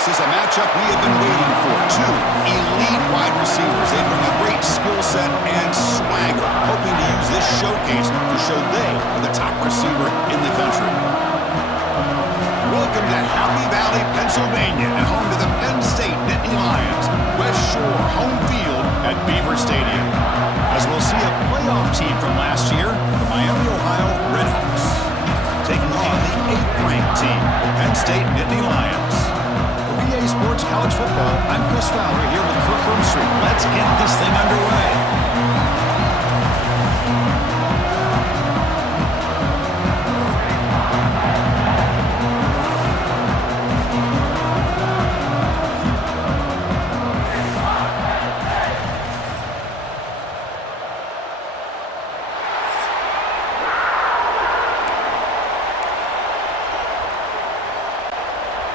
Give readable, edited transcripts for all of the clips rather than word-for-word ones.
This is a matchup we have been waiting for. Two elite wide receivers. They bring a great skill set and swagger, hoping to use this showcase to show they are the top receiver in the country. Welcome to Happy Valley, Pennsylvania, and home to the Penn State Nittany Lions. West Shore home field at Beaver Stadium. As we'll see a playoff team from last year, the Miami, Ohio Redhawks, taking on the 8th-ranked team, Penn State Nittany Lions. For EA Sports College Football, I'm Chris Fowler here with Kirk Herbstreit. Let's get this thing underway.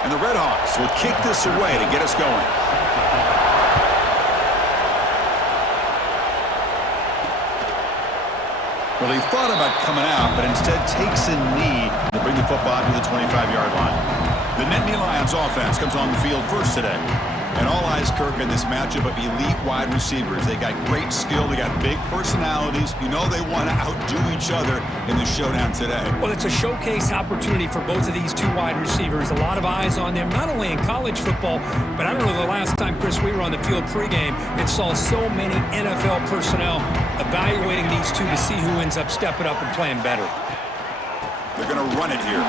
And the Redhawks will kick this away to get us going. Well, he thought about coming out, but instead takes a knee to bring the football to the 25-yard line. The Nittany Lions offense comes on the field first today. And all eyes, Kirk, in this matchup of elite wide receivers. They got great skill. They got big personalities. You know they want to outdo each other in the showdown today. Well, it's a showcase opportunity for both of these two wide receivers. A lot of eyes on them, not only in college football, but I don't know the last time, Chris, we were on the field pregame and saw so many NFL personnel evaluating these two to see who ends up stepping up and playing better. They're going to run it here.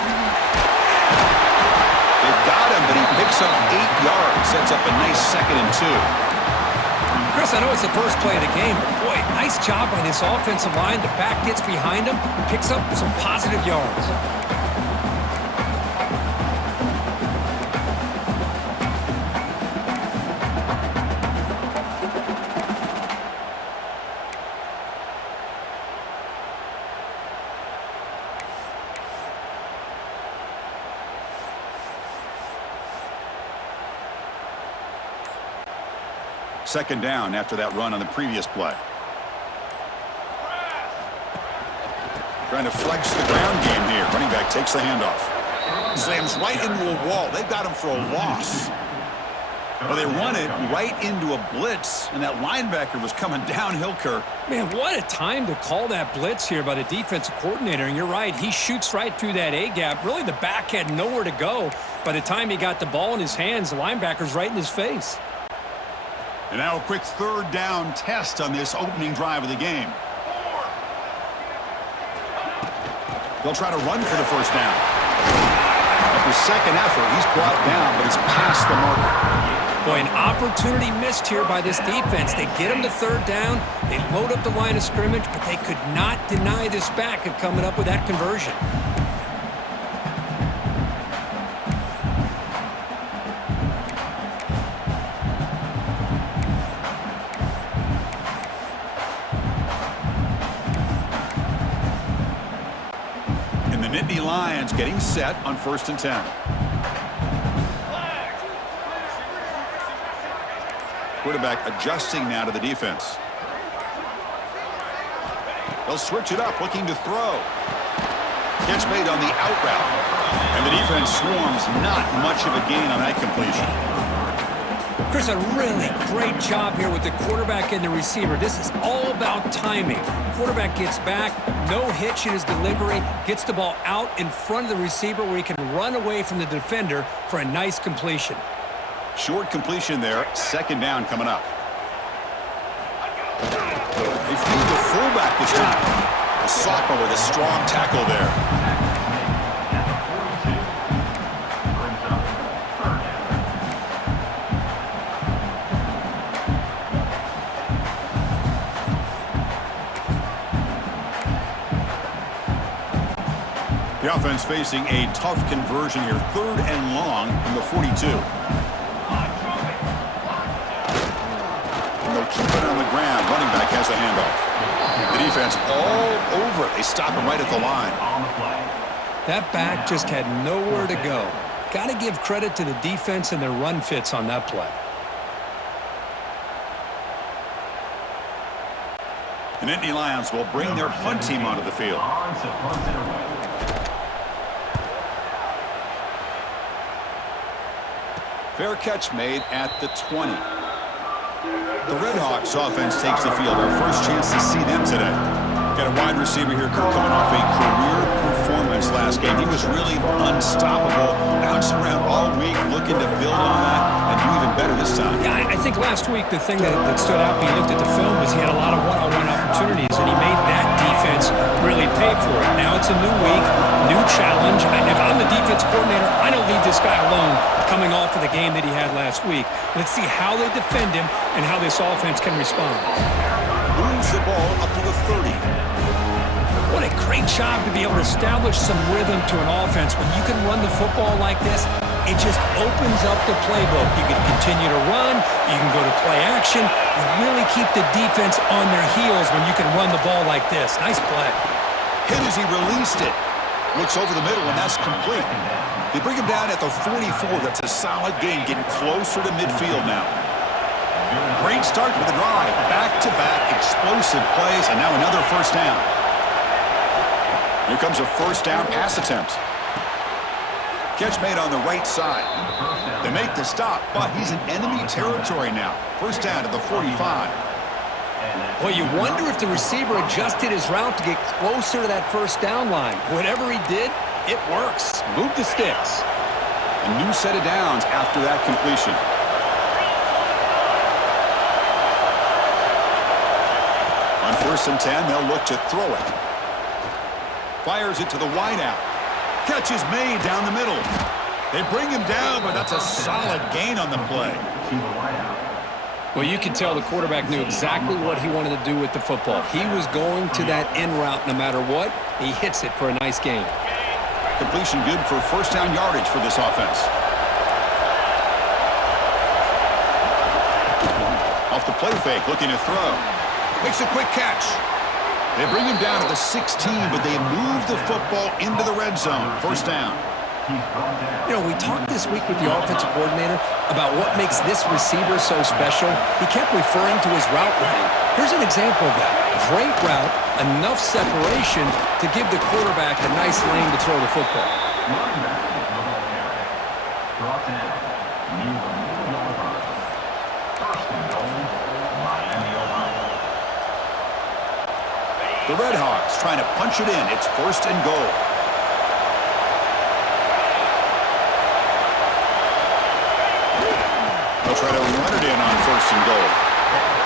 They've got him, but he picks up 8 yards, sets up a nice 2nd and 2. Chris, I know it's the first play of the game, but boy, nice job by this offensive line. The back gets behind him, picks up some positive yards. Second down after that run on the previous play. Trying to flex the ground game here. Running back takes the handoff. Slams right into a wall. They've got him for a loss. Well, they run it right into a blitz, and that linebacker was coming downhill, Kirk. Man, what a time to call that blitz here by the defensive coordinator. And you're right, he shoots right through that A-gap. Really, the back had nowhere to go. By the time he got the ball in his hands, the linebacker's right in his face. And now a quick third down test on this opening drive of the game. They'll try to run for the first down. After second effort, he's brought down, but it's past the marker. Boy, an opportunity missed here by this defense. They get him to third down. They load up the line of scrimmage, but they could not deny this back of coming up with that conversion. Nittany Lions getting set on 1st and 10. Quarterback adjusting now to the defense. They'll switch it up, looking to throw. Catch made on the out route. And the defense swarms, not much of a gain on that completion. Chris, a really great job here with the quarterback and the receiver. This is all about timing. Quarterback gets back, no hitch in his delivery, gets the ball out in front of the receiver where he can run away from the defender for a nice completion. Short completion there, second down coming up. They feed the fullback this time. A sophomore with a strong tackle there. The offense facing a tough conversion here. 3rd and long from the 42. And they'll keep it on the ground. Running back has the handoff. The defense all over it. They stop him right at the line. That back just had nowhere to go. Got to give credit to the defense and their run fits on that play. The Nittany Lions will bring their punt team onto the field. Fair catch made at the 20. The Redhawks offense takes the field. Our first chance to see them today. Got a wide receiver here, Kirk, coming off a career performance last game. He was really unstoppable, bouncing around all week, looking to build on that and do even better this time. Yeah, I think last week the thing that stood out when you looked at the film was he had a lot of one-on-one opportunities, and he made that defense really pay for it. Now it's a new week, new challenge. If I'm the defense coordinator, I don't leave this guy alone coming off of the game that he had last week. Let's see how they defend him and how this offense can respond. Moves the ball up to the 30. What a great job to be able to establish some rhythm to an offense. When you can run the football like this, it just opens up the playbook. You can continue to run. You can go to play action. You really keep the defense on their heels when you can run the ball like this. Nice play. Hit as he released it. Looks over the middle, and that's complete. They bring him down at the 44. That's a solid gain, getting closer to midfield now. Great start with the drive. Back-to-back explosive plays, and now another first down. Here comes a first down pass attempt. Catch made on the right side. They make the stop, but he's in enemy territory now. First down to the 45. Well, you wonder if the receiver adjusted his route to get closer to that first down line. Whatever he did, it works. Move the sticks. A new set of downs after that completion. On 1st and 10, they'll look to throw it. Fires it to the wideout. Catch is made down the middle. They bring him down, but that's a solid gain on the play. Well, you can tell the quarterback knew exactly what he wanted to do with the football. He was going to that in route no matter what. He hits it for a nice gain. Completion good for first down yardage for this offense. Off the play fake, looking to throw. Makes a quick catch. They bring him down to the 16, but they move the football into the red zone. First down. You know, we talked this week with the offensive coordinator about what makes this receiver so special. He kept referring to his route running. Here's an example of that. Great route, enough separation to give the quarterback a nice lane to throw the football. The Redhawks trying to punch it in. It's 1st and goal. They'll try to run it in on 1st and goal.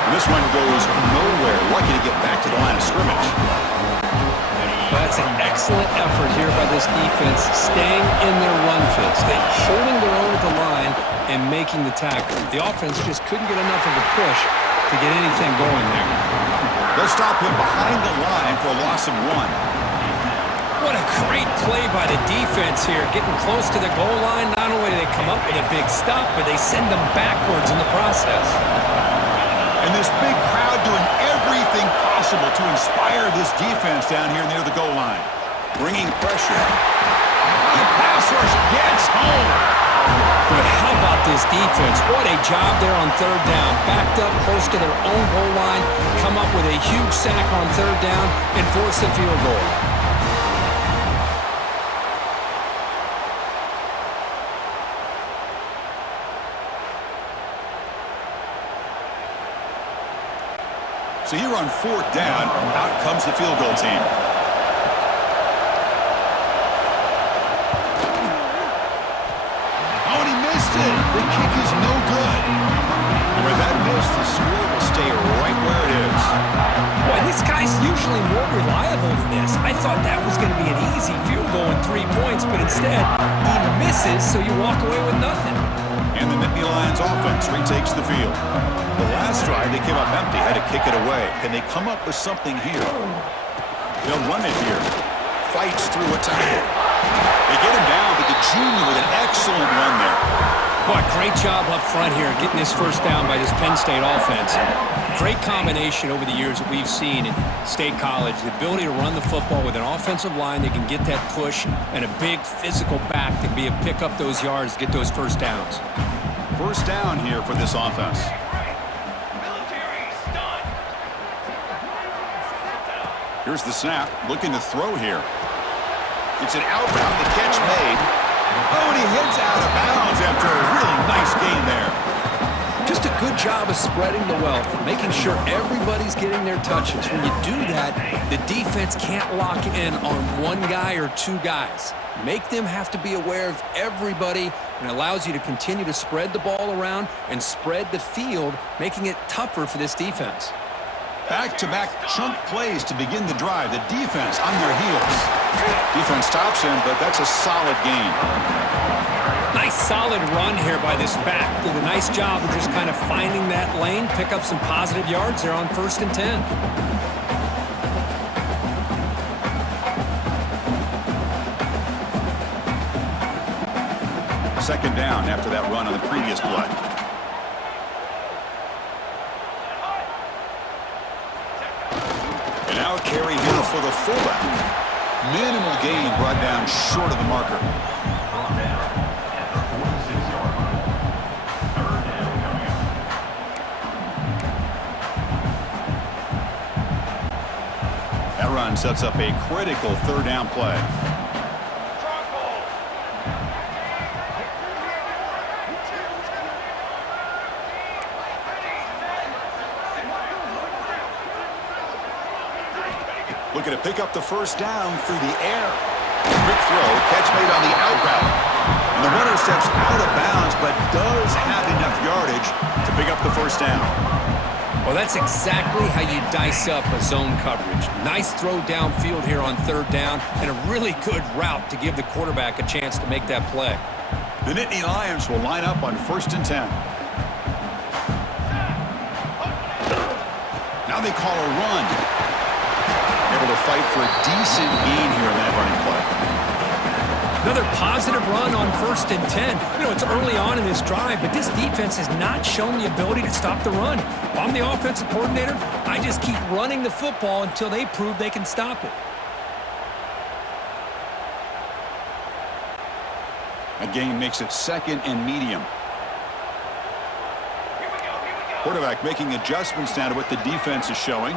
And this one goes nowhere. Lucky to get back to the line of scrimmage. That's an excellent effort here by this defense, staying in their run fits, holding their own at the line and making the tackle. The offense just couldn't get enough of a push to get anything going there. They'll stop him behind the line for a loss of 1. What a great play by the defense here. Getting close to the goal line, not only do they come up with a big stop, but they send them backwards in the process. And this big crowd doing everything possible to inspire this defense down here near the goal line. Bringing pressure. The pass rush gets home. But how about this defense? What a job there on 3rd down. Backed up close to their own goal line, come up with a huge sack on 3rd down, and force a field goal. So here on 4th down, out comes the field goal team. Oh, and he missed it. The kick is no good. And with that miss, the score will stay right where it is. Boy, this guy's usually more reliable than this. I thought that was going to be an easy field goal and 3 points, but instead, he misses, so you walk away with nothing. And the Nittany Lions offense retakes the field. The last drive, they came up empty, had to kick it away. Can they come up with something here? They'll run it here. Fights through a tackle. They get him down, but the junior with an excellent run there. Boy, great job up front here, getting this first down by this Penn State offense. Great combination over the years that we've seen in State College. The ability to run the football with an offensive line that can get that push and a big physical back to be able to pick up those yards, get those first downs. First down here for this offense. Here's the snap, looking to throw here. It's an out route, the catch made. Oh, and he heads out of bounds after a really nice gain there. Just a good job of spreading the wealth, making sure everybody's getting their touches. When you do that, the defense can't lock in on one guy or two guys. Make them have to be aware of everybody, and allows you to continue to spread the ball around and spread the field, making it tougher for this defense. Back-to-back chunk plays to begin the drive. The defense on their heels. Defense stops him, but that's a solid gain. Nice solid run here by this back. Did a nice job of just kind of finding that lane, pick up some positive yards there on 1st and 10. Second down after that run on the previous play. And now a carry here for the fullback. Minimal gain brought down short of the marker. That run sets up a critical 3rd down play. Looking to pick up the 1st down through the air. Quick throw, catch made on the out route. And the runner steps out of bounds, but does have enough yardage to pick up the 1st down. Well, that's exactly how you dice up a zone coverage. Nice throw downfield here on 3rd down, and a really good route to give the quarterback a chance to make that play. The Nittany Lions will line up on 1st and 10. Now they call a run. Able to fight for a decent gain here in that running play. Another positive run on 1st and 10. You know, it's early on in this drive, but this defense has not shown the ability to stop the run. If I'm the offensive coordinator, I just keep running the football until they prove they can stop it. A gain makes it 2nd and medium. Quarterback making adjustments now to what the defense is showing.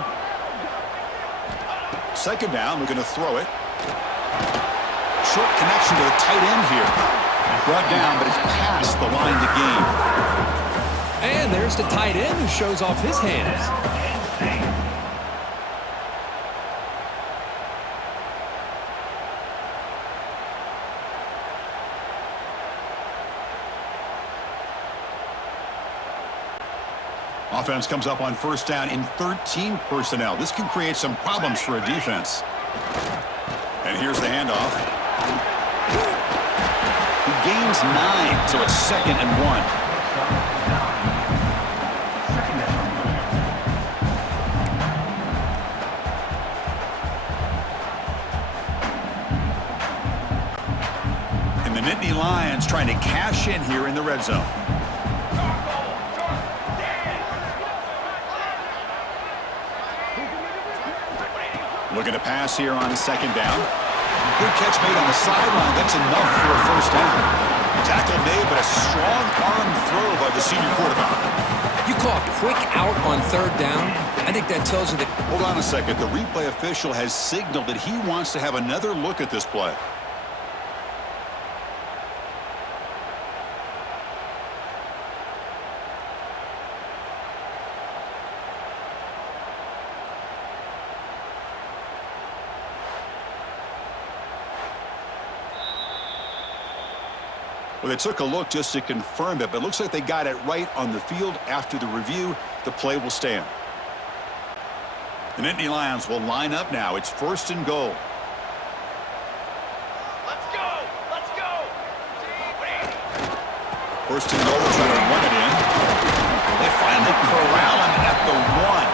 2nd down, looking to throw it. Short connection to the tight end here. Brought down, but it's past the line to gain. And there's the tight end who shows off his hands. Offense comes up on 1st down in 13 personnel. This can create some problems for a defense. And here's the handoff. He gains 9, so it's 2nd and 1. And the Nittany Lions trying to cash in here in the red zone. Looking to pass here on 2nd down. Good catch made on the sideline. That's enough for a 1st down. Tackle made, but a strong arm throw by the senior quarterback. You call a quick out on 3rd down. I think that tells you that. Hold on a second. The replay official has signaled that he wants to have another look at this play. Well, they took a look just to confirm it, but it looks like they got it right on the field. After the review, the play will stand. The Nittany Lions will line up now. It's 1st and goal. Let's go! Let's go! 1st and goal, trying to run it in. They finally corral him at the 1.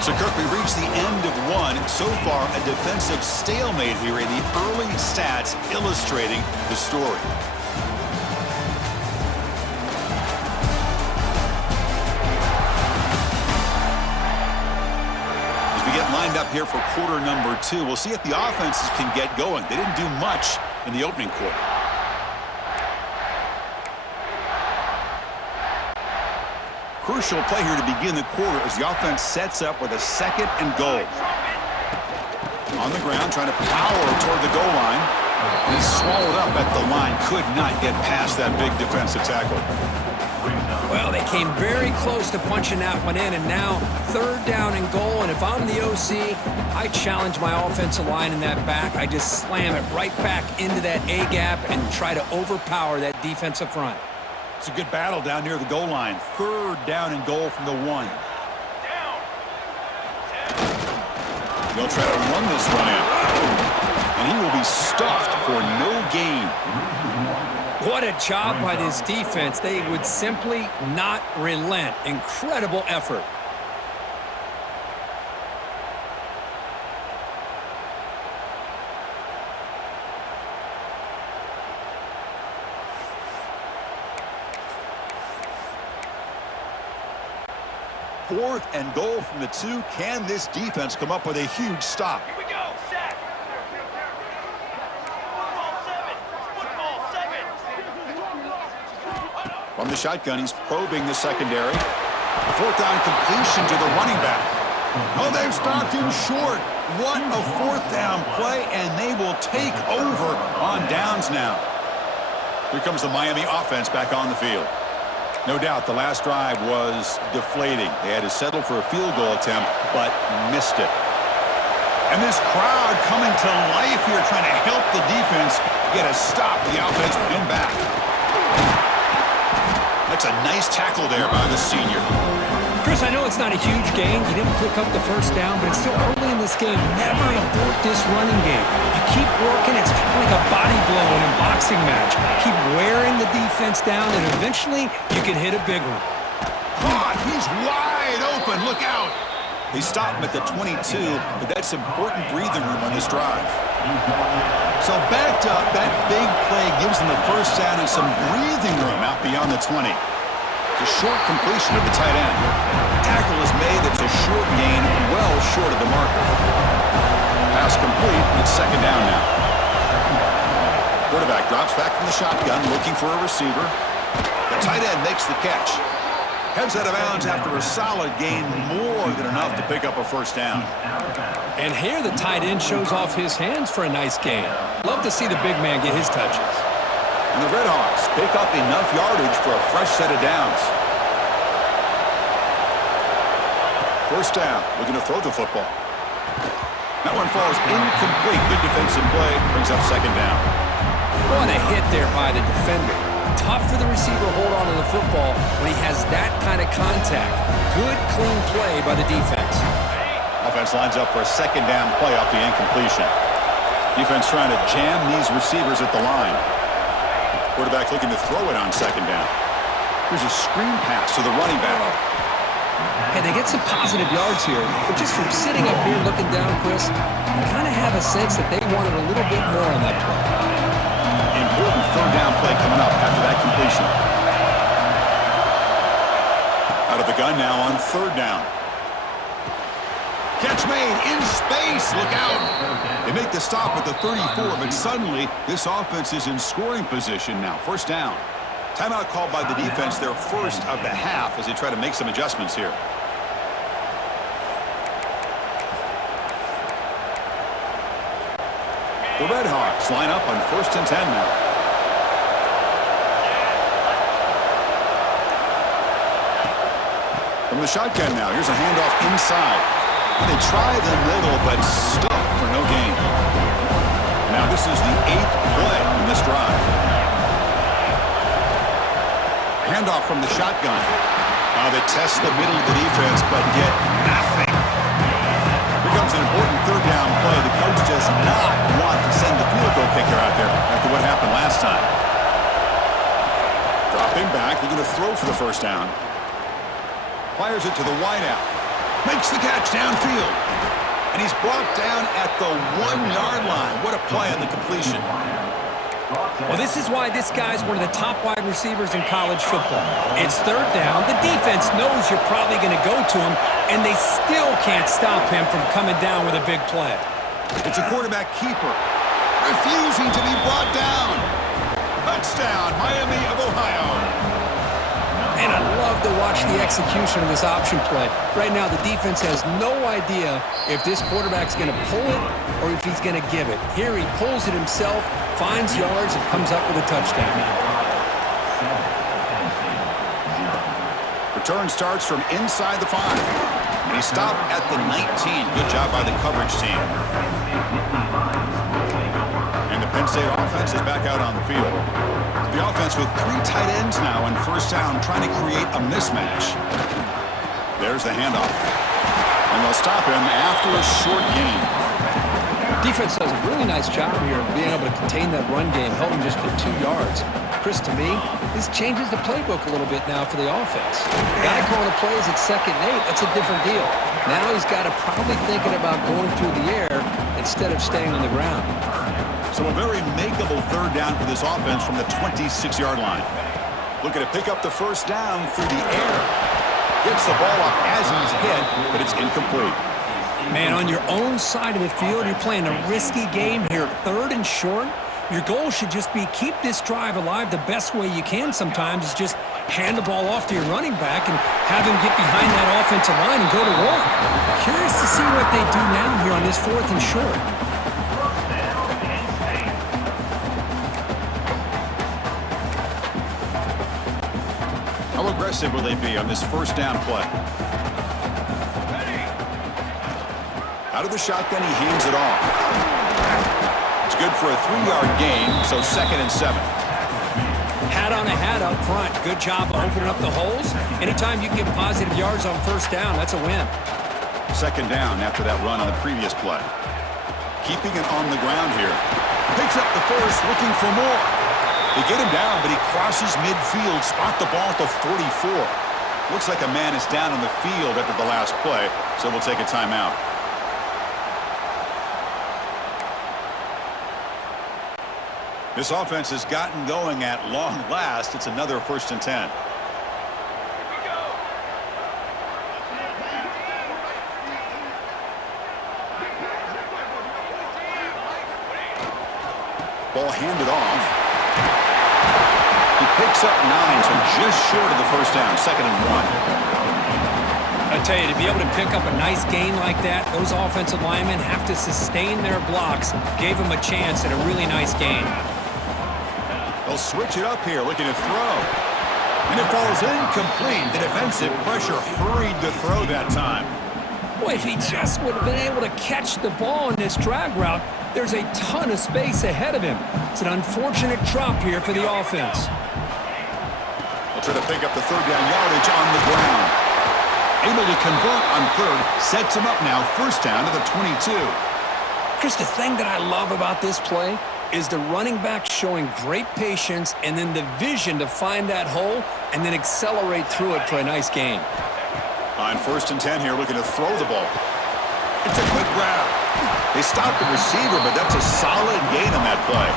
So, Kirk, we reached the end of 1. So far, a defensive stalemate here in the early stats illustrating the story. get lined up here for quarter number 2. We'll see if the offenses can get going. They didn't do much in the opening quarter. Crucial play here to begin the quarter as the offense sets up with a 2nd and goal. On the ground, trying to power toward the goal line. He's swallowed up at the line. Could not get past that big defensive tackle. Well, they came very close to punching that one in, and now 3rd down and goal. And if I'm the OC, I challenge my offensive line in that back. I just slam it right back into that A-gap and try to overpower that defensive front. It's a good battle down near the goal line. 3rd down and goal from the 1. They'll try to run this one in. And he will be stuffed for no gain. What a job by this defense. They would simply not relent. Incredible effort. Fourth and goal from the 2. Can this defense come up with a huge stop? Here we go. Sack. Football 7. From the shotgun, he's probing the secondary. 4th down completion to the running back. Oh, they've stopped him short. What a 4th down play, and they will take over on downs now. Here comes the Miami offense back on the field. No doubt the last drive was deflating. They had to settle for a field goal attempt, but missed it. And this crowd coming to life here, trying to help the defense get a stop. The offense pinned back. That's a nice tackle there by the senior. Chris, I know it's not a huge gain. You didn't pick up the 1st down, but it's still early in this game. Never abort this running game. You keep working. It's kind of like a body blow in a boxing match. Keep wearing the defense down, and eventually you can hit a big one. Caught. He's wide open. Look out. They stop him at the 22, but that's important breathing room on this drive. So backed up, that big play gives them the 1st down and some breathing room out beyond the 20. It's a short completion of the tight end. Tackle is made. It's a short gain, well short of the marker. Pass complete. It's 2nd down now. Quarterback drops back from the shotgun, looking for a receiver. The tight end makes the catch. Heads out of bounds after a solid gain, more than enough to pick up a 1st down. And here the tight end shows off his hands for a nice gain. Love to see the big man get his touches. And the Redhawks pick up enough yardage for a fresh set of downs. 1st down, looking to throw the football. That one falls incomplete. Good defensive play, brings up 2nd down. What a hit there by the defender. Tough for the receiver to hold on to the football when he has that kind of contact. Good, clean play by the defense. Offense lines up for a 2nd down play off the incompletion. Defense trying to jam these receivers at the line. Quarterback looking to throw it on 2nd down. Here's a screen pass to the running back. And they get some positive yards here, but just from sitting up here looking down, Chris, you kind of have a sense that they wanted a little bit more on that play. Important 3rd down play coming up after that completion. Out of the gun now on 3rd down. Catch made in space. Look out. They make the stop at the 34, but suddenly this offense is in scoring position now. 1st down. Timeout called by the defense, their 1st of the half, as they try to make some adjustments here. The Redhawks line up on 1st and 10 now. From the shotgun now, here's a handoff inside. They try the middle, but stuff for no gain. Now this is the 8th play in this drive. Handoff from the shotgun. They test the middle of the defense, but get nothing. Here comes an important 3rd down play. The coach does not want to send the field goal kicker out there after what happened last time. Dropping back, they're going to throw for the 1st down. Fires it to the wideout. Makes the catch downfield. And he's brought down at the 1-yard line. What a play on the completion. Well, this is why this guy's one of the top wide receivers in college football. It's third down. The defense knows you're probably going to go to him, and they still can't stop him from coming down with a big play. It's a quarterback keeper, refusing to be brought down. Touchdown, Miami of Ohio. And I love to watch the execution of this option play. Right now, the defense has no idea if this quarterback's going to pull it or if he's going to give it. Here he pulls it himself, finds yards, and comes up with a touchdown. Return starts from inside the 5. He stopped at the 19. Good job by the coverage team. And the Penn State offense is back out on the field. The offense with 3 tight ends now on first down, trying to create a mismatch. There's the handoff. And they'll stop him after a short gain. Defense does a really nice job here of being able to contain that run game, help him just get 2 yards. Chris, to me, this changes the playbook a little bit now for the offense. The guy calling the plays at 2nd and 8, that's a different deal. Now he's got to probably thinking about going through the air instead of staying on the ground. So a very makeable third down for this offense from the 26-yard line. Looking to pick up the first down through the air. Gets the ball off as he's hit, but it's incomplete. Man, on your own side of the field, you're playing a risky game here. 3rd and short. Your goal should just be keep this drive alive the best way you can sometimes is just hand the ball off to your running back and have him get behind that offensive line and go to work. Curious to see what they do now here on this 4th and short. How aggressive will they be on this first down play? Out of the shotgun, he hands it off. It's good for a 3-yard gain, so 2nd and 7. Hat on a hat up front. Good job of opening up the holes. Anytime you can get positive yards on first down, that's a win. 2nd down after that run on the previous play. Keeping it on the ground here. Picks up the first, looking for more. They get him down, but he crosses midfield, spot the ball at the 44. Looks like a man is down on the field after the last play, so we'll take a timeout. This offense has gotten going at long last. It's another 1st and 10. Ball handed off. He picks up 9, so just short of the first down, 2nd and 1. I tell you, to be able to pick up a nice gain like that, those offensive linemen have to sustain their blocks. Gave him a chance at a really nice gain. They'll switch it up here, looking to throw. And it falls incomplete. The defensive pressure hurried the throw that time. Boy, if he just would have been able to catch the ball in this drag route, there's a ton of space ahead of him. It's an unfortunate drop here for the offense. They'll try to pick up the 3rd down yardage on the ground. Able to convert on 3rd, sets him up now, 1st down to the 22. Chris, the thing that I love about this play is the running back showing great patience and then the vision to find that hole and then accelerate through it for a nice gain. On 1st and 10 here, looking to throw the ball. It's a quick grab. They stopped the receiver, but that's a solid gain on that play.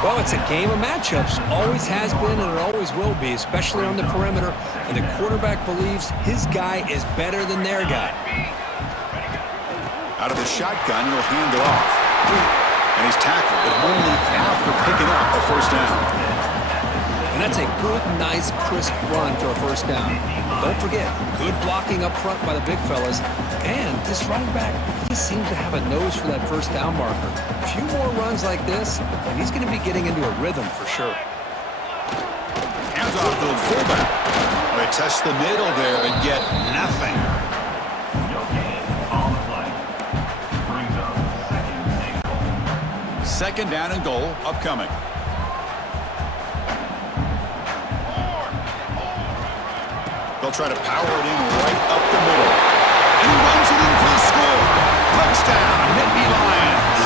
Well, it's a game of matchups. Always has been and it always will be, especially on the perimeter. And the quarterback believes his guy is better than their guy. Out of the shotgun, he'll hand it off. And he's tackled, but only after picking up a 1st down. And that's a good, nice, crisp run for a 1st down. Don't forget, good blocking up front by the big fellas. And this running back, he seems to have a nose for that 1st down marker. A few more runs like this, and he's going to be getting into a rhythm for sure. Hands off to the fullback. They test the middle there, but get nothing. 2nd down and goal upcoming. They'll try to power it in right up the middle. And he runs it in for the score. Touchdown, Nittany Lions.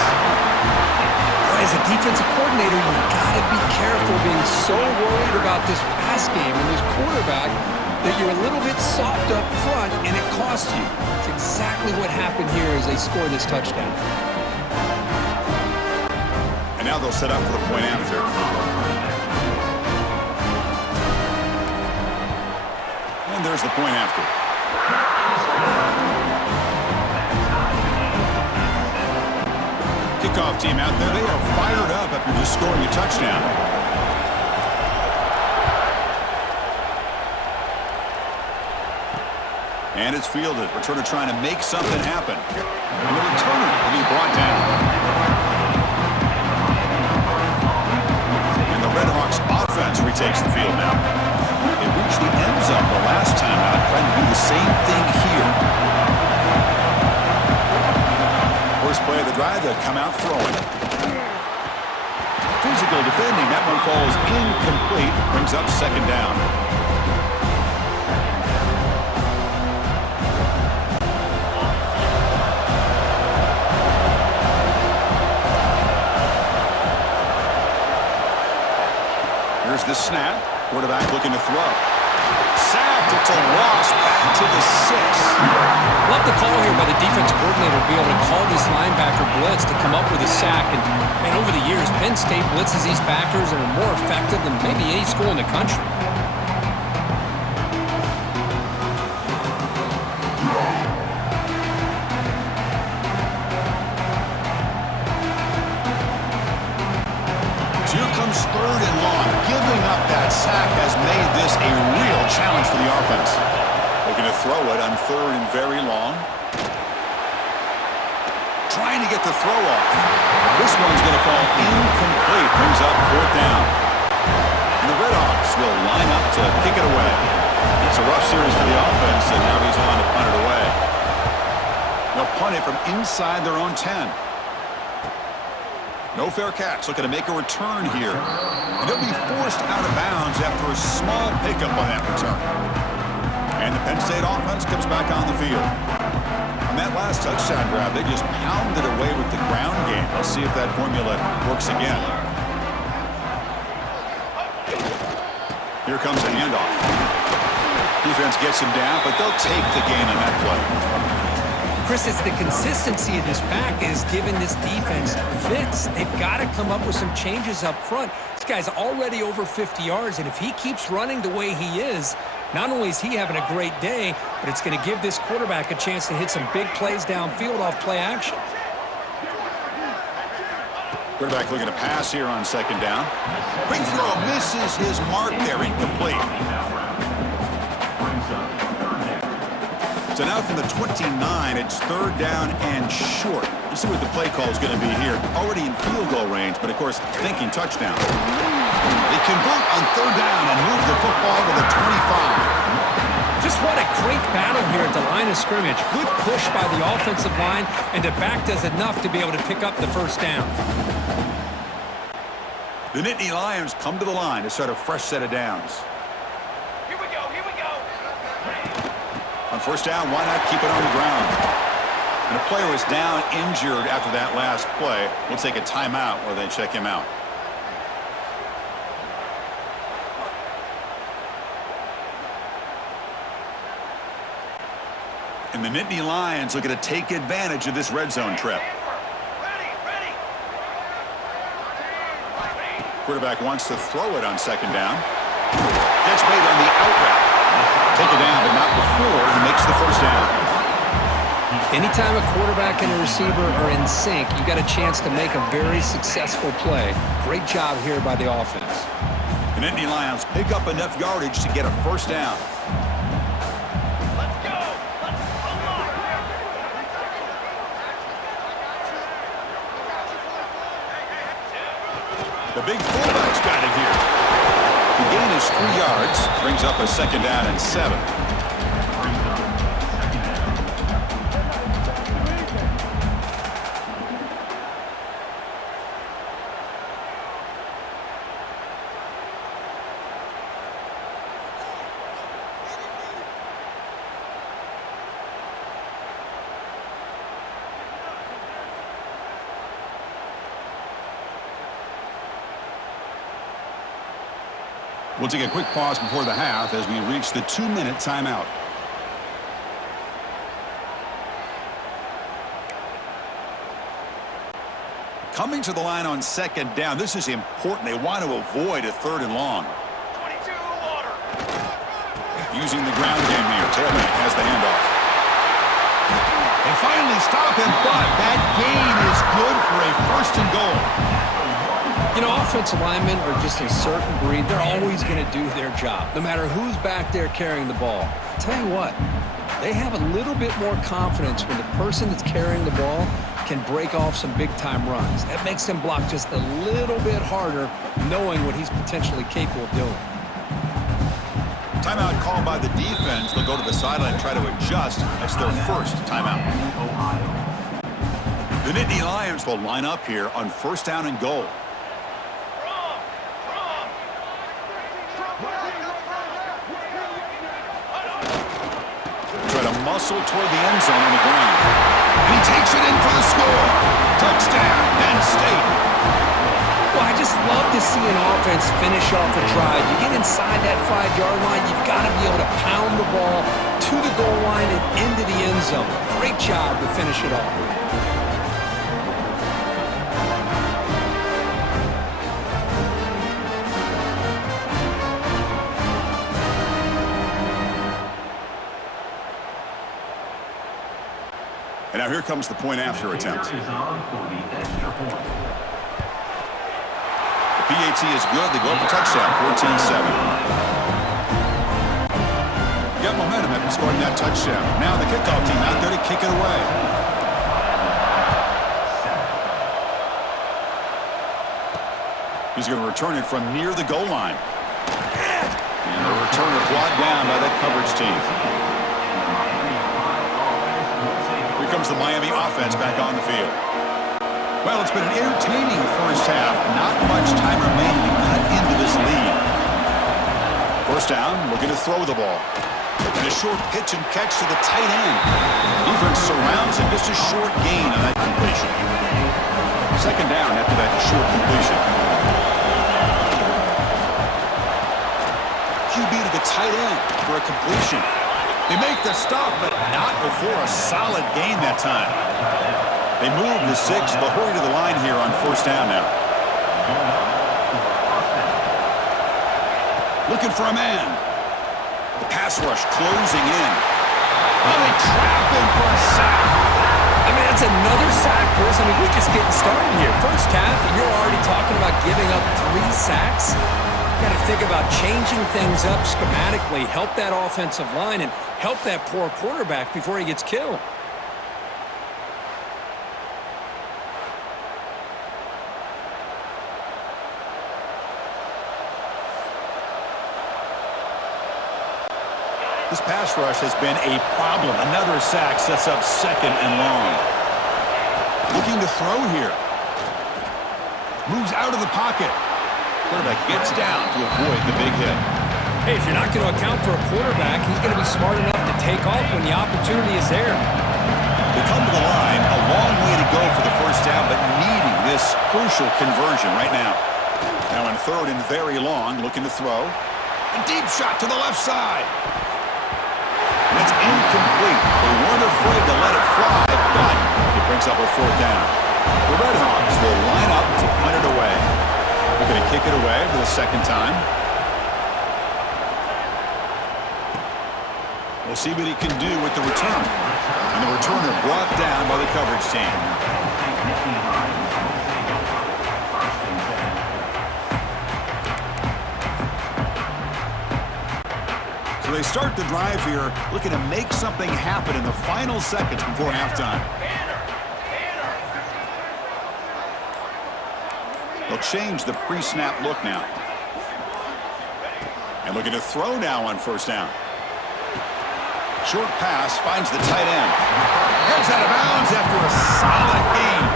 As a defensive coordinator, you've got to be careful being so worried about this pass game and this quarterback that you're a little bit soft up front and it costs you. It's exactly what happened here as they score this touchdown. And now they'll set up for the point after. And there's the point after. Kickoff team out there. They are fired up after just scoring a touchdown. And it's fielded. Returner trying to make something happen. And the returner will be brought down. And the Redhawks offense retakes the field now. They reached the end zone the last time out, trying to do the same thing here. First play of the drive, they'll come out throwing. Physical defending. That one falls incomplete. Brings up second down. Here's the snap. Quarterback looking to throw. Sacked. It's a loss back to the 6. Love the call here by the defense coordinator to be able to call this linebacker blitz to come up with a sack. And over the years, Penn State blitzes these backers and are more effective than maybe any school in the country. Here comes third and long. Giving up that sack has made this a real challenge for the offense. Looking to throw it on third and very long. Trying to get the throw off. This one's going to fall incomplete. Brings up fourth down. And the Redhawks will line up to kick it away. It's a rough series for the offense, and now he's on to punt it away. They'll punt it from inside their own 10. No fair catch, looking to make a return here. And he'll be forced out of bounds after a small pickup on that return. And the Penn State offense comes back on the field. On that last touchdown grab, they just pounded away with the ground game. Let's see if that formula works again. Here comes a handoff. Defense gets him down, but they'll take the gain on that play. Chris, it's the consistency of this pack is giving this defense fits. They've got to come up with some changes up front. This guy's already over 50 yards, and if he keeps running the way he is, not only is he having a great day, but it's going to give this quarterback a chance to hit some big plays downfield off play action. Quarterback looking to pass here on second down. Big throw, misses his mark there, incomplete. So now from the 29, it's third down and short. Let's see what the play call is going to be here. Already in field goal range, but of course, thinking touchdown. They convert on third down and move the football to the 25. Just what a great battle here at the line of scrimmage. Good push by the offensive line, and the back does enough to be able to pick up the first down. The Nittany Lions come to the line to start a fresh set of downs. Here we go, here we go. On first down, why not keep it on the ground? And a player was down injured after that last play. We'll take a timeout while they check him out. And the Nittany Lions looking to take advantage of this red zone trip. Ready. Quarterback wants to throw it on second down. Gets made on the out route. Take it down, but not before he makes the first down. Anytime a quarterback and a receiver are in sync, you got a chance to make a very successful play. Great job here by the offense. The Nittany Lions pick up enough yardage to get a first down. Let's go. Let's unlock. The big fullback's got it here. The gain is 3 yards, brings up a second down and 7. We'll take a quick pause before the half as we reach the 2-minute timeout. coming to the line on second down. This is important. They want to avoid a 3rd and long. 22 water. Using the ground game here. Tailback has the handoff. They finally stop him, but that gain is good for a 1st and goal. You know, offensive linemen are just a certain breed. They're always going to do their job, no matter who's back there carrying the ball. I'll tell you what, they have a little bit more confidence when the person that's carrying the ball can break off some big-time runs. That makes them block just a little bit harder, knowing what he's potentially capable of doing. Timeout called by the defense. They'll go to the sideline and try to adjust. That's their first timeout. The Nittany Lions will line up here on 1st down and goal. Try to muscle toward the end zone on the ground. And he takes it in for the score. Touchdown, Penn State. Well, I just love to see an offense finish off a drive. You get inside that 5-yard line, you've got to be able to pound the ball to the goal line and into the end zone. Great job to finish it off. And now here comes the point after attempt. The PAT is good. They go up a touchdown, 14-7. Got momentum after scoring that touchdown. Now the kickoff team out there to kick it away. He's going to return it from near the goal line. And the returner brought down by that coverage team. Here comes the Miami offense back on the field. Well, it's been an entertaining first half. Not much time remaining to cut into this lead. First down, looking to throw the ball. And a short pitch and catch to the tight end. Defense surrounds him. Just a short gain on that completion. Second down after that short completion. QB to the tight end for a completion. They make the stop, but not before a solid gain that time. They move the 6. They'll hurry to the line here on first down now. Looking for a man. The pass rush closing in. Oh, they trap him for a sack. I mean, that's another sack, Chris. I mean, we're just getting started here. First half, and you're already talking about giving up 3 sacks. Got to think about changing things up schematically, help that offensive line, and help that poor quarterback before he gets killed. This pass rush has been a problem. Another sack sets up second and long. Looking to throw here. Moves out of the pocket. Quarterback gets down to avoid the big hit. Hey, if you're not going to account for a quarterback, he's going to be smart enough to take off when the opportunity is there. They come to the line. A long way to go for the first down, but needing this crucial conversion right now. Now on third and very long, looking to throw. A deep shot to the left side. And it's incomplete. They weren't afraid to let it fly, but it brings up a fourth down. The Red Hawks will line up to punt it away. They're going to kick it away for the second time. We'll see what he can do with the return. And the returner brought down by the coverage team. So they start the drive here, looking to make something happen in the final seconds before halftime. They'll change the pre-snap look now. And looking to throw now on first down. Short pass finds the tight end. Heads out of bounds after a solid gain.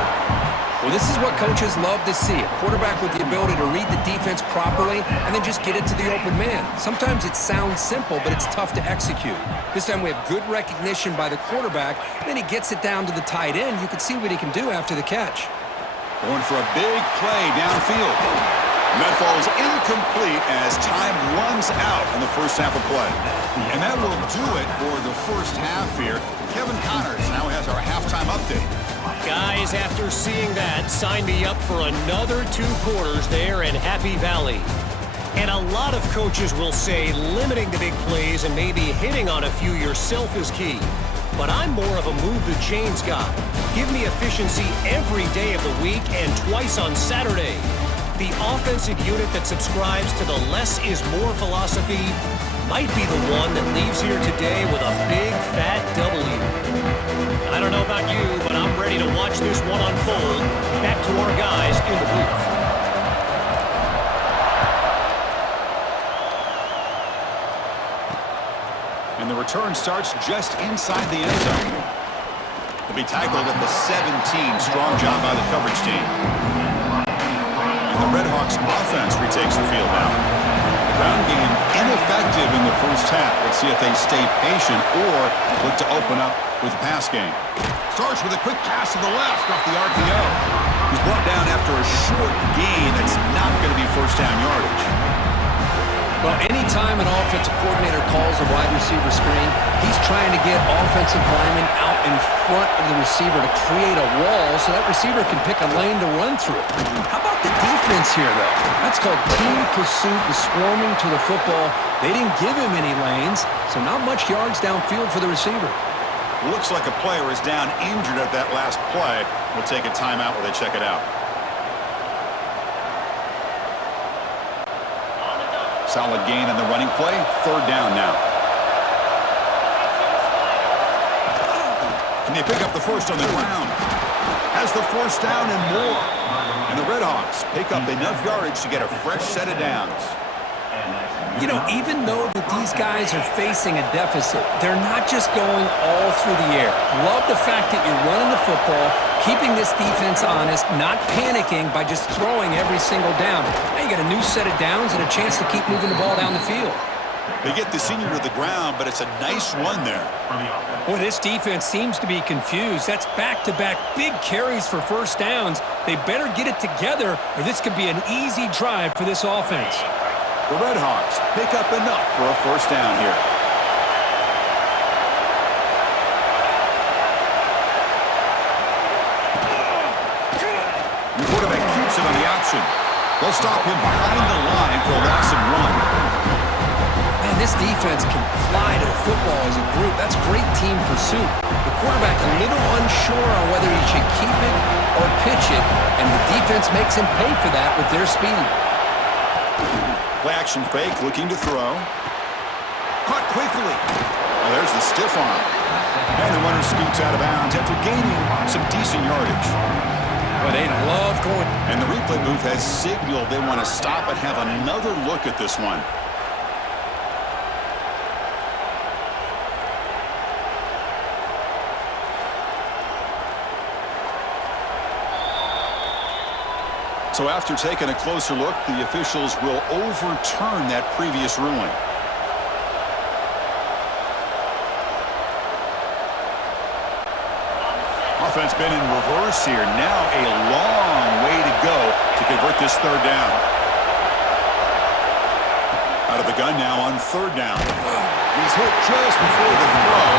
Well, this is what coaches love to see. A quarterback with the ability to read the defense properly and then just get it to the open man. Sometimes it sounds simple, but it's tough to execute. This time we have good recognition by the quarterback. Then he gets it down to the tight end. You can see what he can do after the catch. Going for a big play downfield. And that falls incomplete as time runs out in the first half of play. And that will do it for the first half here. Kevin Connors now has our halftime update. Guys, after seeing that, sign me up for another 2 quarters there in Happy Valley. And a lot of coaches will say limiting the big plays and maybe hitting on a few yourself is key. But I'm more of a move the chains guy. Give me efficiency every day of the week and twice on Saturday. The offensive unit that subscribes to the less is more philosophy might be the one that leaves here today with a big fat W. I don't know about you, but I'm ready to watch this one unfold. Back to our guys in the booth. And the return starts just inside the end zone. To be tackled at the 17. Strong job by the coverage team. And the Redhawks offense retakes the field now. The ground game ineffective in the first half. Let's see if they stay patient or look to open up with the pass game. Starts with a quick pass to the left off the RPO. He's brought down after a short gain that's not going to be first down yardage. Well, anytime an offensive coordinator calls a wide receiver screen, he's trying to get offensive linemen out in front of the receiver to create a wall so that receiver can pick a lane to run through. How about the defense here, though? That's called team pursuit and swarming to the football. They didn't give him any lanes, so not much yards downfield for the receiver. Looks like a player is down injured at that last play. We'll take a timeout while they check it out. Solid gain on the running play. Third down now. Can they pick up the first on the ground? Has the first down and more. And the Redhawks pick up enough yardage to get a fresh set of downs. You know, even though that these guys are facing a deficit, they're not just going all through the air. Love the fact that you're running the football, keeping this defense honest, not panicking by just throwing every single down. Now you got a new set of downs and a chance to keep moving the ball down the field. They get the senior to the ground, but it's a nice run there. Boy, this defense seems to be confused. That's back-to-back big carries for first downs. They better get it together, or this could be an easy drive for this offense. The Redhawks pick up enough for a first down here. The quarterback keeps it on the option. They'll stop him behind the line for a loss and run. Man, this defense can fly to the football as a group. That's great team pursuit. The quarterback a little unsure on whether he should keep it or pitch it, and the defense makes him pay for that with their speed. Play action fake, looking to throw. Caught quickly. Well, there's the stiff arm. And the runner scoots out of bounds after gaining some decent yardage. But they love going. And the replay booth has signaled they want to stop and have another look at this one. So after taking a closer look, the officials will overturn that previous ruling. Offense been in reverse here. Now a long way to go to convert this third down. Out of the gun now on third down. He's hit just before the throw.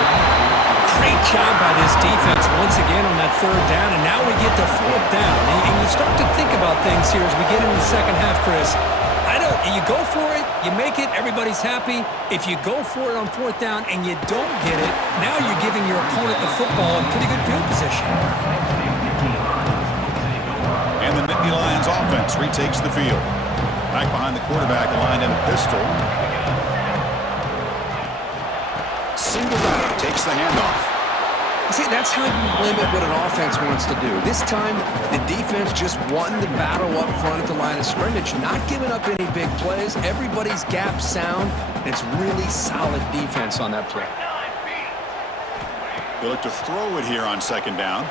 Great job by this defense once again on that third down, and now we get to fourth down. And you start to think about things here as we get into the second half, Chris. You go for it, you make it, everybody's happy. If you go for it on fourth down and you don't get it, now you're giving your opponent the football in pretty good field position. And the Nittany Lions offense retakes the field. Back behind the quarterback, aligned in a pistol. Single out, takes the handoff. See, that's how you limit what an offense wants to do. This time, the defense just won the battle up front at the line of scrimmage, not giving up any big plays. Everybody's gap sound, and it's really solid defense on that play. They look to throw it here on second down.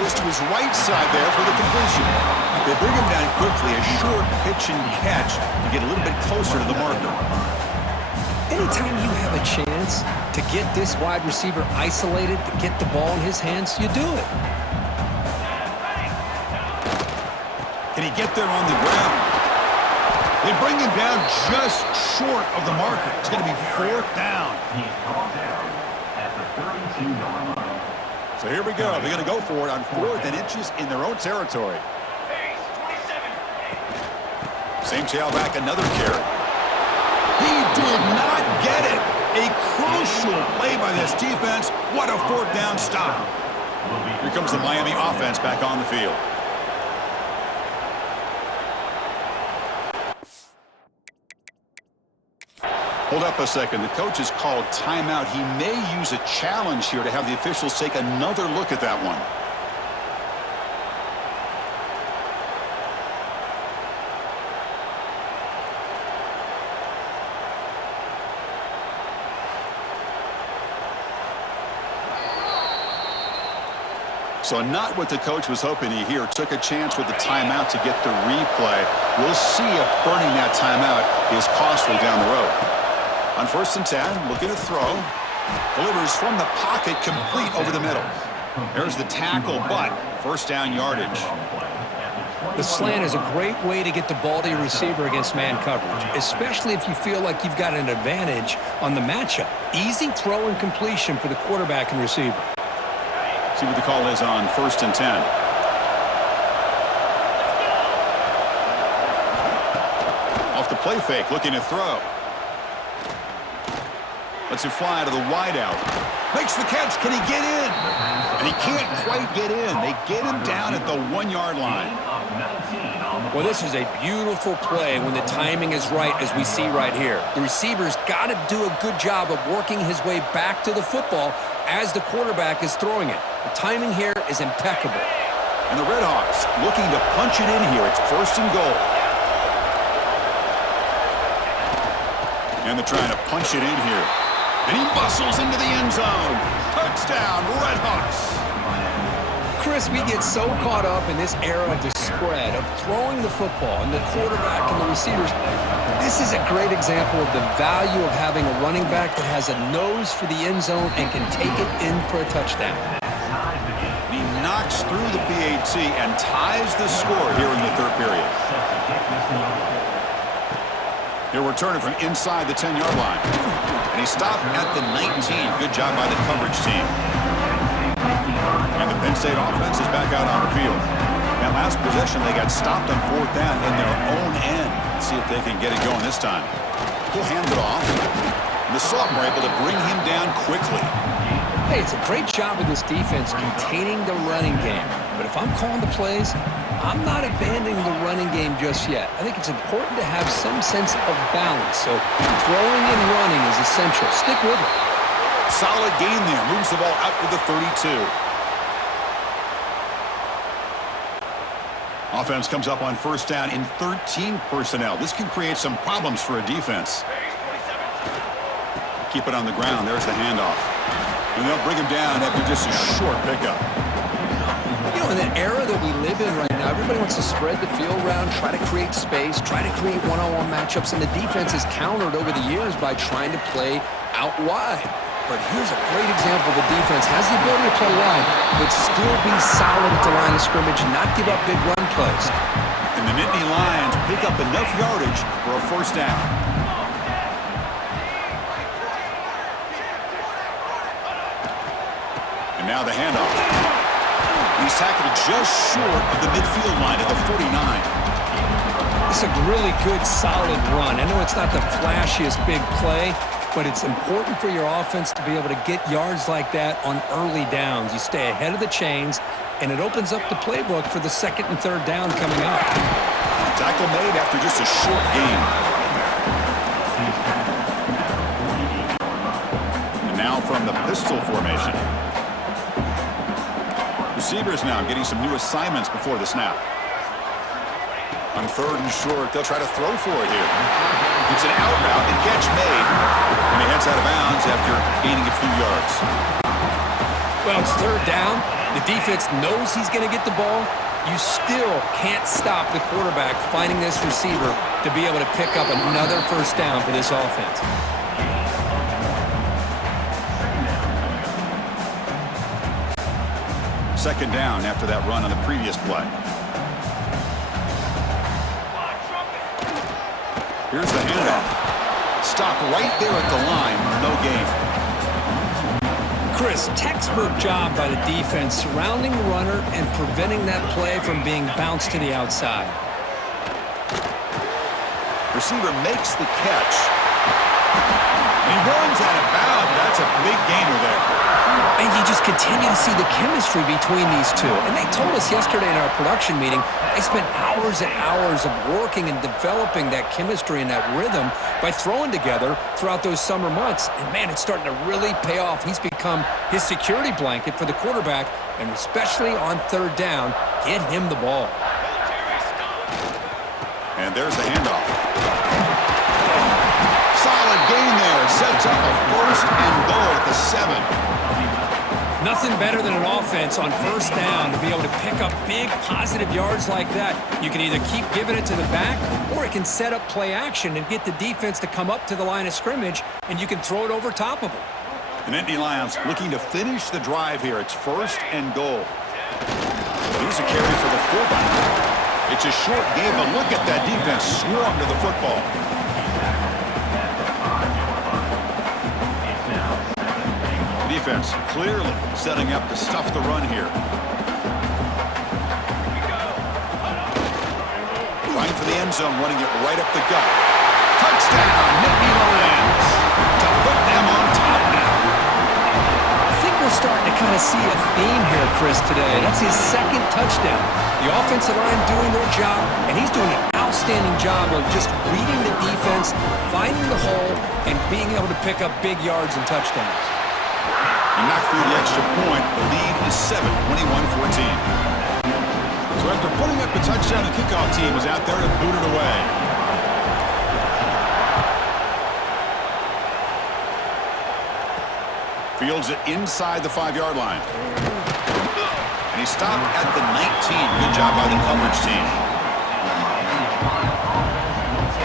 Goes to his right side there for the completion. They bring him down quickly, a short pitch and catch to get a little bit closer to the marker. Anytime you have a chance to get this wide receiver isolated, to get the ball in his hands, you do it. Can he get there on the ground? They bring him down just short of the marker. It's going to be 4th down. He's called down at the 32-yard line. So here we go. They're going to go for it on 4th and inches in their own territory. Pace, 27. Same tailback, another carry. He did not get it. A crucial play by this defense. What a 4th down stop. Here comes the Miami offense back on the field. Hold up a second. The coach has called timeout. He may use a challenge here to have the officials take another look at that one. So not what the coach was hoping to hear. Took a chance with the timeout to get the replay. We'll see if burning that timeout is costly down the road. On 1st and 10, looking to throw. Delivers from the pocket, complete over the middle. There's the tackle, but 1st down yardage. The slant is a great way to get the ball to your receiver against man coverage, especially if you feel like you've got an advantage on the matchup. Easy throw and completion for the quarterback and receiver. See what the call is on 1st and 10. Off the play fake, looking to throw. Lets it fly to the wideout. Makes the catch. Can he get in? And he can't quite get in. They get him down at the 1-yard line. Well, this is a beautiful play when the timing is right, as we see right here. The receiver's got to do a good job of working his way back to the football as the quarterback is throwing it. The timing here is impeccable. And the Redhawks looking to punch it in here. It's 1st and goal. And they're trying to punch it in here. And he bustles into the end zone. Touchdown, Redhawks. Chris, we get so caught up in this era of the spread, of throwing the football and the quarterback and the receivers. This is a great example of the value of having a running back that has a nose for the end zone and can take it in for a touchdown. He knocks through the PAT and ties the score here in the 3rd period. He'll return it from inside the 10-yard line. And he stopped at the 19. Good job by the coverage team. And the Penn State offense is back out on the field. That last possession, they got stopped on 4th down in their own end. Let's see if they can get it going this time. He'll hand it off. And the Sophomore able to bring him down quickly. Hey, it's a great job of this defense containing the running game. But if I'm calling the plays, I'm not abandoning the running game just yet. I think it's important to have some sense of balance. So throwing and running is essential. Stick with it. Solid gain there. Moves the ball out to the 32. Offense comes up on 1st down in 13 personnel. This can create some problems for a defense. Keep it on the ground. There's the handoff. And they'll bring him down after just a short pickup. You know, in the era that we live in right now, everybody wants to spread the field around, try to create space, try to create one-on-one matchups, and the defense is countered over the years by trying to play out wide. But here's a great example. The defense has the ability to play wide, but still be solid at the line of scrimmage and not give up big run plays. And the Nittany Lions pick up enough yardage for a 1st down. And now the handoff. He's tackled just short of the midfield line at the 49. It's a really good, solid run. I know it's not the flashiest big play, but it's important for your offense to be able to get yards like that on early downs. You stay ahead of the chains, and it opens up the playbook for the 2nd and 3rd down coming up. Tackle made after just a short gain. And now from the pistol formation. Receivers now getting some new assignments before the snap. On 3rd and short, they'll try to throw for it here. It's an out route and catch made. And he heads out of bounds after gaining a few yards. Well, it's 3rd down. The defense knows he's going to get the ball. You still can't stop the quarterback finding this receiver to be able to pick up another 1st down for this offense. 2nd down after that run on the previous play. Here's the handoff. Stop right there at the line. No gain. Chris, textbook job by the defense surrounding the runner and preventing that play from being bounced to the outside. Receiver makes the catch. He runs out of bounds. That's a big gainer there. And you just continue to see the chemistry between these two. And they told us yesterday in our production meeting, they spent hours and hours of working and developing that chemistry and that rhythm by throwing together throughout those summer months. And, man, it's starting to really pay off. He's become his security blanket for the quarterback, and especially on third down, get him the ball. And there's the handoff. Solid gain there. Sets up a first and goal at the 7. Nothing better than an offense on first down to be able to pick up big positive yards like that. You can either keep giving it to the back, or it can set up play action and get the defense to come up to the line of scrimmage, and you can throw it over top of them. And Nittany Lions looking to finish the drive here. It's first and goal. Here's a carry for the fullback. It's a short game, but look at that defense swarm to the football. Defense clearly setting up to stuff the run here. Going for the end zone, running it right up the gut. Touchdown, Nittany Lions to put them on top now. I think we're starting to kind of see a theme here, Chris, today. That's his second touchdown. The offensive line doing their job, and he's doing an outstanding job of just reading the defense, finding the hole, and being able to pick up big yards and touchdowns. He knocked through the extra point. The lead is 7, 21-14. So after putting up the touchdown, the kickoff team is out there to boot it away. Fields it inside the 5-yard line. And he stopped at the 19. Good job by the coverage team.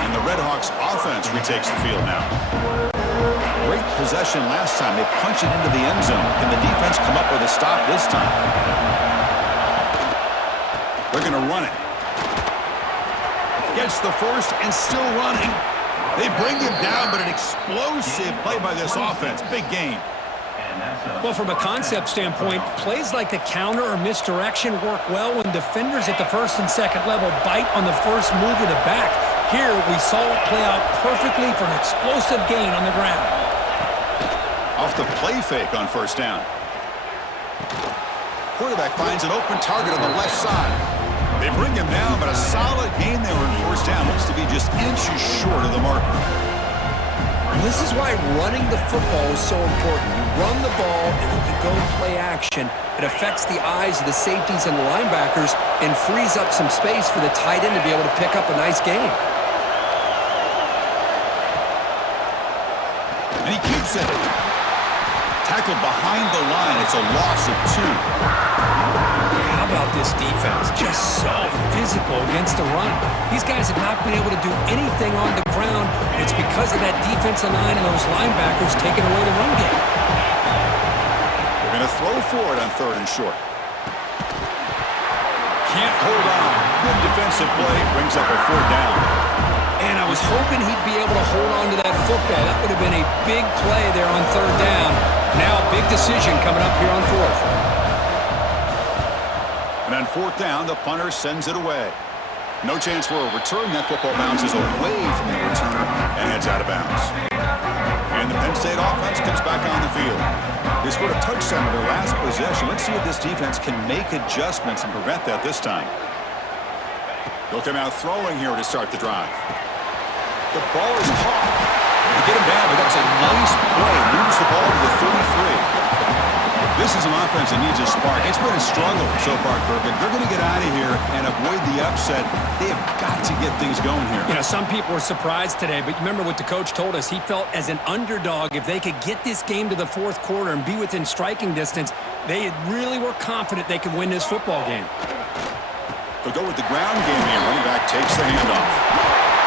And the Redhawks offense retakes the field now. Great possession last time. They punch it into the end zone. Can the defense come up with a stop this time? They're going to run it. Gets the first and still running. They bring him down, but an explosive play by this offense. Big gain. Well, from a concept standpoint, plays like the counter or misdirection work well when defenders at the first and second level bite on the first move of the back. Here, we saw it play out perfectly for an explosive gain on the ground. Off the play fake on first down. Quarterback finds an open target on the left side. They bring him down, but a solid gain there on first down. Looks to be just inches short of the marker. This is why running the football is so important. You run the ball, and then you go play action. It affects the eyes of the safeties and the linebackers and frees up some space for the tight end to be able to pick up a nice gain. And he keeps it. Tackled behind the line. It's a loss of 2. How about this defense? Just so physical against the run. These guys have not been able to do anything on the ground. It's because of that defensive line and those linebackers taking away the run game. They're going to throw for it on third and short. Can't hold on. Good defensive play. Brings up a 4th down. And I was hoping he'd be able to hold on to that football. That would have been a big play there on third down. Now a big decision coming up here on 4th. And on 4th down, the punter sends it away. No chance for a return. That football bounces away from the returner and heads out of bounds. And the Penn State offense comes back on the field. They scored a touchdown in their last possession. Let's see if this defense can make adjustments and prevent that this time. They'll come out throwing here to start the drive. The ball is caught. They get him down, but that's a nice play. Moves the ball to the 33. This is an offense that needs a spark. It's been a struggle so far, Kirk. If they're going to get out of here and avoid the upset, they have got to get things going here. You know, some people were surprised today, but remember what the coach told us. He felt as an underdog, if they could get this game to the 4th quarter and be within striking distance, they really were confident they could win this football game. They'll go with the ground game here. Running back takes the handoff.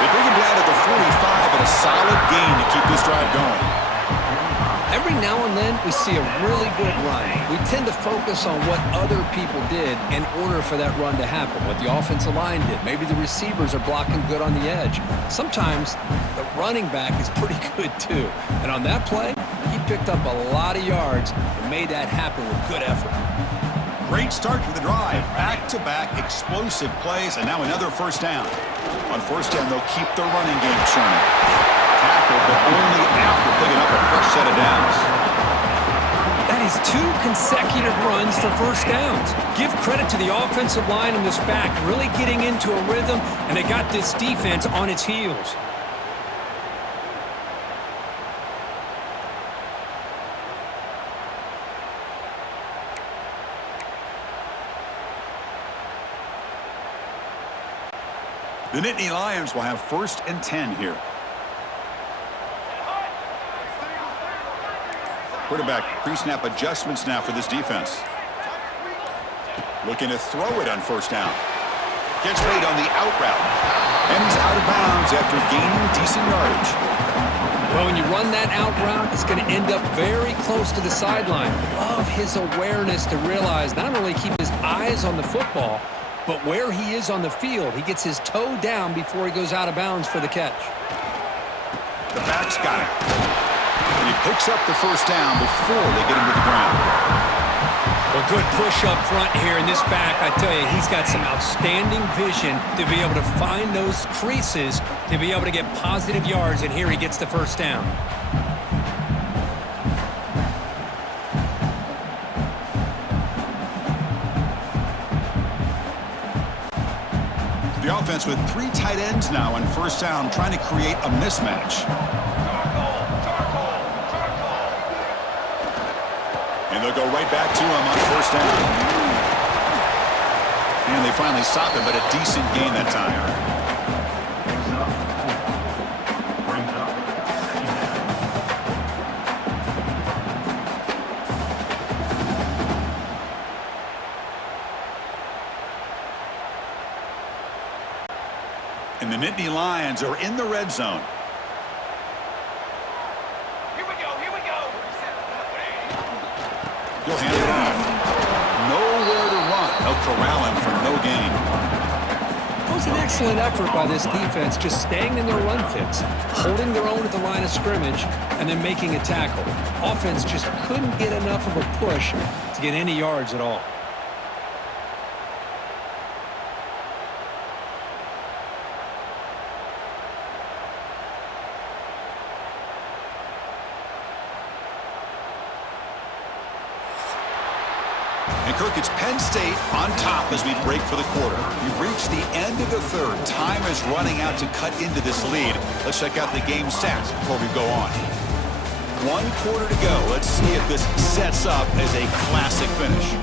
They bring him down at the 45, but a solid gain to keep this drive going. Every now and then, we see a really good run. We tend to focus on what other people did in order for that run to happen, what the offensive line did. Maybe the receivers are blocking good on the edge. Sometimes the running back is pretty good, too. And on that play, he picked up a lot of yards and made that happen with good effort. Great start to the drive. Back-to-back explosive plays, and now another first down. On first down, they'll keep their running game churning. Tackled, but only after picking up a fresh set of downs. That is 2 consecutive runs for first downs. Give credit to the offensive line and this back really getting into a rhythm, and they got this defense on its heels. The Nittany Lions will have 1st and 10 here. Quarterback pre-snap adjustments now for this defense. Looking to throw it on first down. Gets made on the out route. And he's out of bounds after gaining decent yardage. Well, when you run that out route, it's going to end up very close to the sideline. Love his awareness to realize not only keep his eyes on the football, but where he is on the field. He gets his toe down before he goes out of bounds for the catch. The back's got it. And he picks up the first down before they get him to the ground. Well, good push up front here in this back. I tell you, he's got some outstanding vision to be able to find those creases, to be able to get positive yards, and here he gets the first down. The offense with 3 tight ends now on first down, trying to create a mismatch. And they'll go right back to him on first down. And they finally stop him, but a decent gain that time. Brings up 2nd down. And the Nittany Lions are in the red zone. Here we go, here we go. He'll hand it off. Nowhere to run. They'll corral him for no gain. It was an excellent effort by this defense, just staying in their run fits, holding their own at the line of scrimmage, and then making a tackle. Offense just couldn't get enough of a push to get any yards at all. And Kirk, it's Penn State on top as we break for the quarter. We've reached the end of the third. Time is running out to cut into this lead. Let's check out the game stats before we go on. 1 quarter to go. Let's see if this sets up as a classic finish.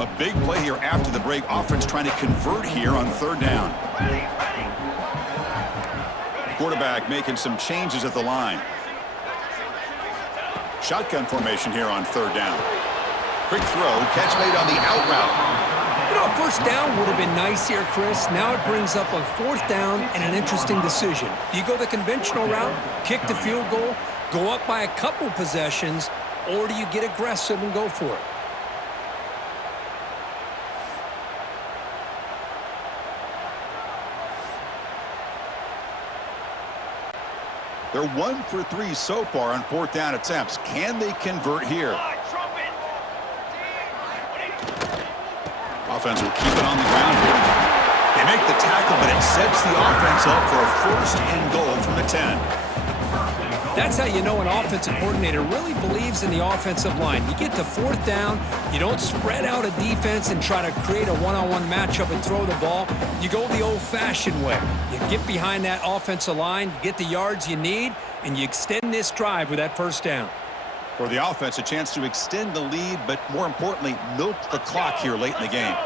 A big play here after the break. Offense trying to convert here on third down. Quarterback making some changes at the line. Shotgun formation here on third down. Quick throw, catch made on the out route. You know, a first down would have been nice here, Chris. Now it brings up a 4th down and an interesting decision. Do you go the conventional route, kick the field goal, go up by a couple possessions, or do you get aggressive and go for it? They're 1 for 3 so far on 4th down attempts. Can they convert here? Offense will keep it on the ground here. They make the tackle, but it sets the offense up for a 1st and goal from the 10. That's how you know an offensive coordinator really believes in the offensive line. You get to 4th down, you don't spread out a defense and try to create a one-on-one matchup and throw the ball. You go the old-fashioned way. You get behind that offensive line, you get the yards you need, and you extend this drive with that first down. For the offense, a chance to extend the lead, but more importantly, milk the clock here late in the game.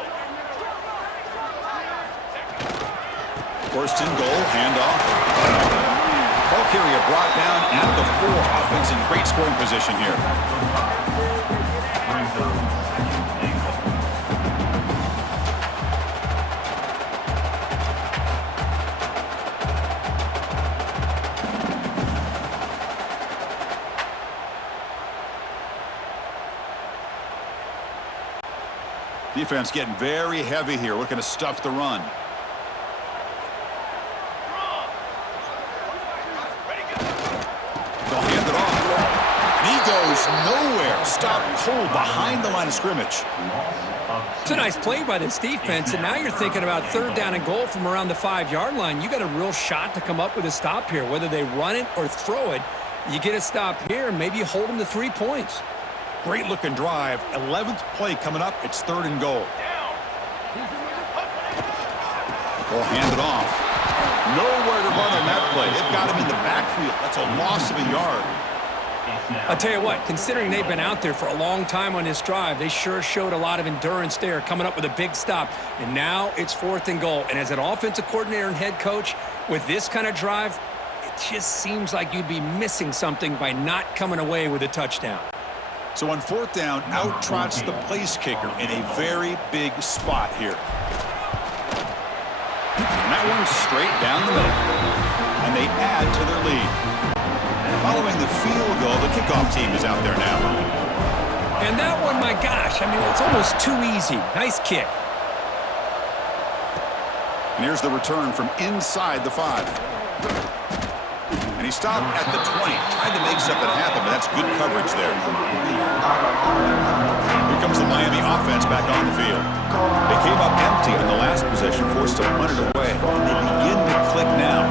1st and goal, handoff. Ball carrier brought down at the 4. Offense in great scoring position here. Brings up 2nd and goal. Defense getting very heavy here, looking to stuff the run. They'll hand it off. And he goes nowhere. Stopped cold behind the line of scrimmage. It's a nice play by this defense, and now you're thinking about 3rd down and goal from around the 5-yard line. You got a real shot to come up with a stop here. Whether they run it or throw it, you get a stop here, and maybe you hold them to 3 points. Great looking drive. 11th play coming up. It's 3rd and goal. They'll hand it off. Nowhere to run on that play. They've got him in the backfield. That's a loss of a yard. I'll tell you what, considering they've been out there for a long time on this drive, they sure showed a lot of endurance there, coming up with a big stop. And now it's 4th and goal. And as an offensive coordinator and head coach, with this kind of drive, it just seems like you'd be missing something by not coming away with a touchdown. So on 4th down, out trots the place kicker in a very big spot here. And that one's straight down the middle. And they add to their lead. Following the field goal, the kickoff team is out there now. And that one, my gosh, I mean, it's almost too easy. Nice kick. And here's the return from inside the 5. And he stopped at the 20. Tried to make something happen, but that's good coverage there. Here comes the Miami offense back on the field. They came up empty on the last possession, forced to punt it away. And they begin to click now.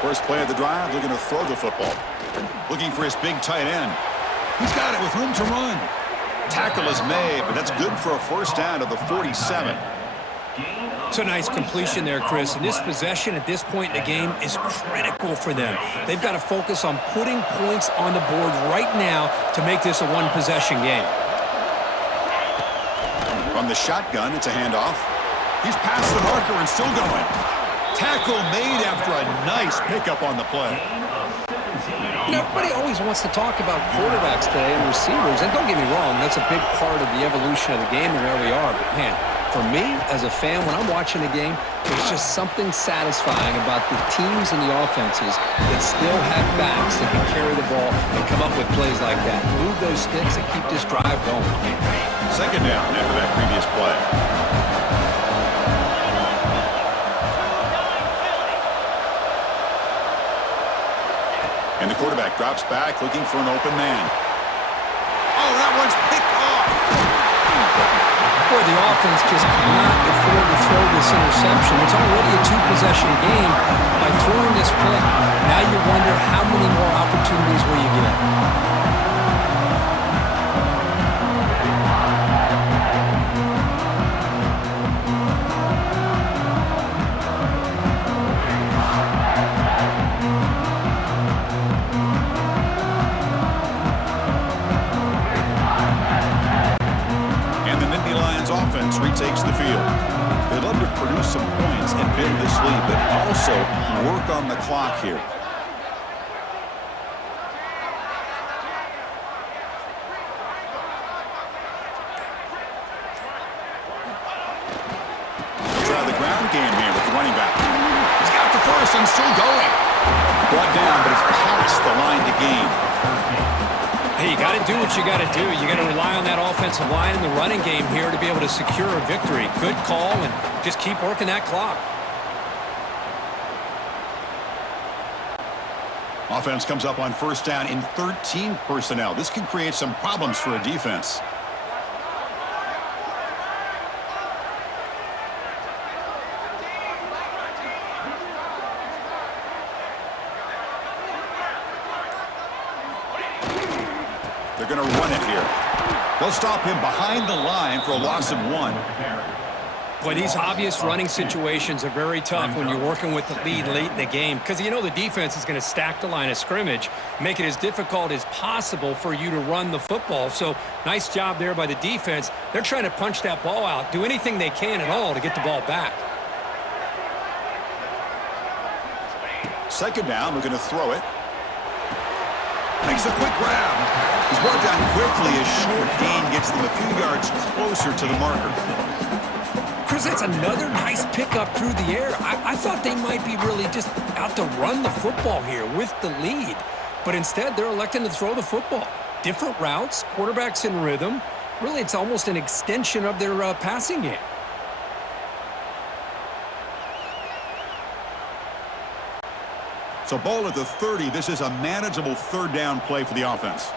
First play of the drive, looking to throw the football. Looking for his big tight end. He's got it with room to run. Tackle is made, but that's good for a 1st down to the 47. It's a nice completion there, Chris. And this possession at this point in the game is critical for them. They've got to focus on putting points on the board right now to make this a 1-possession game. From the shotgun, it's a handoff. He's past the marker and still going. Tackle made after a nice pickup on the play. You know, everybody always wants to talk about quarterbacks today and receivers. And don't get me wrong, that's a big part of the evolution of the game and where we are. But, man, for me, as a fan, when I'm watching a game, there's just something satisfying about the teams and the offenses that still have backs that can carry the ball and come up with plays like that. Move those sticks and keep this drive going. 2nd down after that previous play. And the quarterback drops back, looking for an open man. Oh, that one's picked off. Boy, the offense just cannot afford to throw this interception. It's already a 2-possession game. By throwing this play, now you wonder how many more opportunities will you get. Offense retakes the field. They love to produce some points and build this lead, but also work on the clock here. Try the ground game here with the running back. He's got the first and still going. Brought down, but it's past the line to gain. Hey, you got to do what you got to do. You got to rely on that offensive line in the running game here to be able to secure a victory. Good call, and just keep working that clock. Offense comes up on 1st down in 13 personnel. This can create some problems for a defense. They're going to run it here. They'll stop him behind the line for a loss of 1. Boy, these obvious running situations are very tough when you're working with the lead late in the game because you know the defense is going to stack the line of scrimmage, make it as difficult as possible for you to run the football. So nice job there by the defense. They're trying to punch that ball out, do anything they can at all to get the ball back. 2nd down, we're going to throw it. Makes a quick grab. He's brought down quickly as short gain gets them a few yards closer to the marker. Chris, that's another nice pickup through the air. I thought they might be really just out to run the football here with the lead. But instead, they're electing to throw the football. Different routes, quarterbacks in rhythm. Really, it's almost an extension of their passing game. So ball at the 30. This is a manageable third down play for the offense.